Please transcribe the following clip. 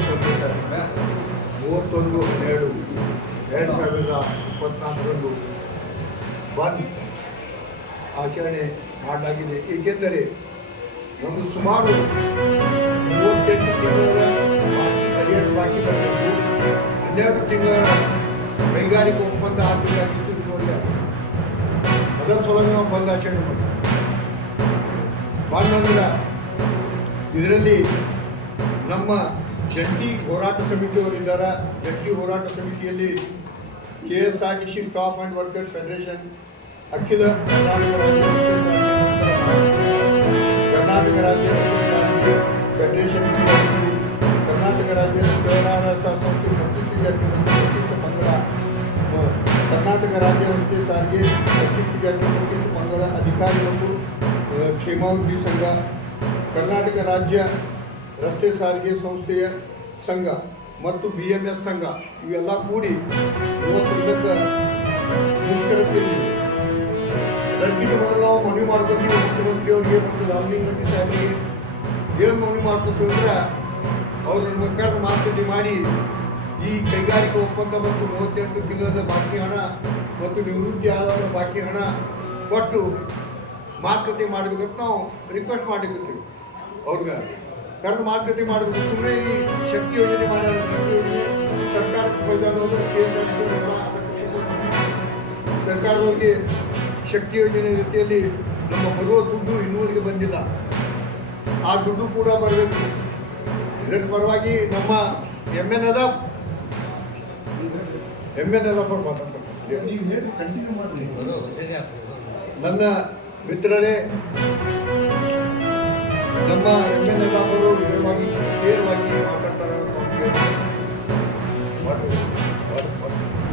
31/12/2024 ಬಂದ್ ಆಚರಣೆ ಮಾಡಲಾಗಿದೆ. ಏಕೆಂದರೆ ಒಂದು ಸುಮಾರು 38 ತಿಂಗಳ ಬಜೆಟ್ ಬಾಕಿ ಬರಬೇಕು, 12 ತಿಂಗಳ ಕೈಗಾರಿಕಾ ಒಪ್ಪಂದ ಆಗಬೇಕಾಗಿತ್ತು. ಇದುವರೆಗೆ ಅದರ ಸಲುವಾಗಿ ನಾವು ಬಂದ್ ಆಚರಣೆ ಮಾಡಿದ್ವಿ. ಬಂದ್ ಅಂದ್ರೆ ಇದರಲ್ಲಿ ನಮ್ಮ ಜಂಟಿ ಹೋರಾಟ ಸಮಿತಿಯವರಿದ್ದಾರೆ. ಜಂಟಿ ಹೋರಾಟ ಸಮಿತಿಯಲ್ಲಿ KSRTC staff and workers federation, ಅಖಿಲ ಕರ್ನಾಟಕ ರಾಜ್ಯ ಫೆಡರೇಷನ್, ಕರ್ನಾಟಕ ರಾಜ್ಯ ಸಂಸ್ಥೆ ಪ್ರತಿಷ್ಠಿತ ಮಂಗಳ, ಕರ್ನಾಟಕ ರಾಜ್ಯ ರಸ್ತೆ ಸಾರಿಗೆ ಪ್ರತಿಷ್ಠಿತ ಮಂಗಳ ಅಧಿಕಾರಿ ಮತ್ತು ಕ್ಷೇಮಾಭಿವೃದ್ಧಿ ಸಂಘ, ಕರ್ನಾಟಕ ರಾಜ್ಯ ರಸ್ತೆ ಸಾರಿಗೆ ಸಂಸ್ಥೆಯ ಸಂಘ ಮತ್ತು BMS ಸಂಘ ಇವೆಲ್ಲ ಕೂಡಿ 31ಕ್ಕೆ ಮುಷ್ಕರದಲ್ಲಿ ಅದಕ್ಕಿಂತ ಮೊದಲು ನಾವು ಮನವಿ ಮಾಡ್ಕೊತೀವಿ ಮುಖ್ಯಮಂತ್ರಿಯವರಿಗೆ ಮತ್ತು ರಾಮಲಿಂಗರೆಡ್ಡಿ ಸಾಹೇಬರಿಗೆ. ಏನು ಮನವಿ ಮಾಡ್ಕೊತೀವಿ ಅಂದ್ರೆ ಅವ್ರು ನಮ್ಮ ಕರೆದು ಮಾತುಕತೆ ಮಾಡಿ ಈ ಕೈಗಾರಿಕಾ ಒಪ್ಪಂದ ಮತ್ತು 38 ತಿಂಗಳ ಬಾಕಿ ಹಣ ಮತ್ತು ನಿವೃತ್ತಿ ಆದವರ ಬಾಕಿ ಹಣ ಕೊಟ್ಟು ಮಾತುಕತೆ ಮಾಡಬೇಕಂತ ನಾವು ರಿಕ್ವೆಸ್ಟ್ ಮಾಡಿಕೊತೀವಿ. ಅವ್ರಿಗೆ ಕರೆದು ಮಾತುಕತೆ ಮಾಡಬೇಕು. ಸುಮ್ಮನೆ ಈ ಶಕ್ತಿ ಯೋಜನೆ ಮಾಡ್ಯಾರ. ಶಕ್ತಿ ಯೋಜನೆ ಸರ್ಕಾರಕ್ಕೆ ಪ್ರಯೋಜನ ಸರ್ಕಾರದವ್ರಿಗೆ ಶಕ್ತಿ ಯೋಜನೆ ರೀತಿಯಲ್ಲಿ ನಮ್ಮ ಬರುವ ದುಡ್ಡು ಇನ್ನೂವರೆಗೆ ಬಂದಿಲ್ಲ. ಆ ದುಡ್ಡು ಕೂಡ ಬರಬೇಕು. ಇದರ ಪರವಾಗಿ ನಮ್ಮ MN ಅದಾಪ್ ಅವ್ರು ಮಾತಾಡ್ತಾರೆ. ನನ್ನ ಮಿತ್ರರೇ, ನಮ್ಮ MN ಅದಾಪ್ ಅವರು ಇದರವಾಗಿ ನೇರವಾಗಿ ಮಾತಾಡ್ತಾರೆ.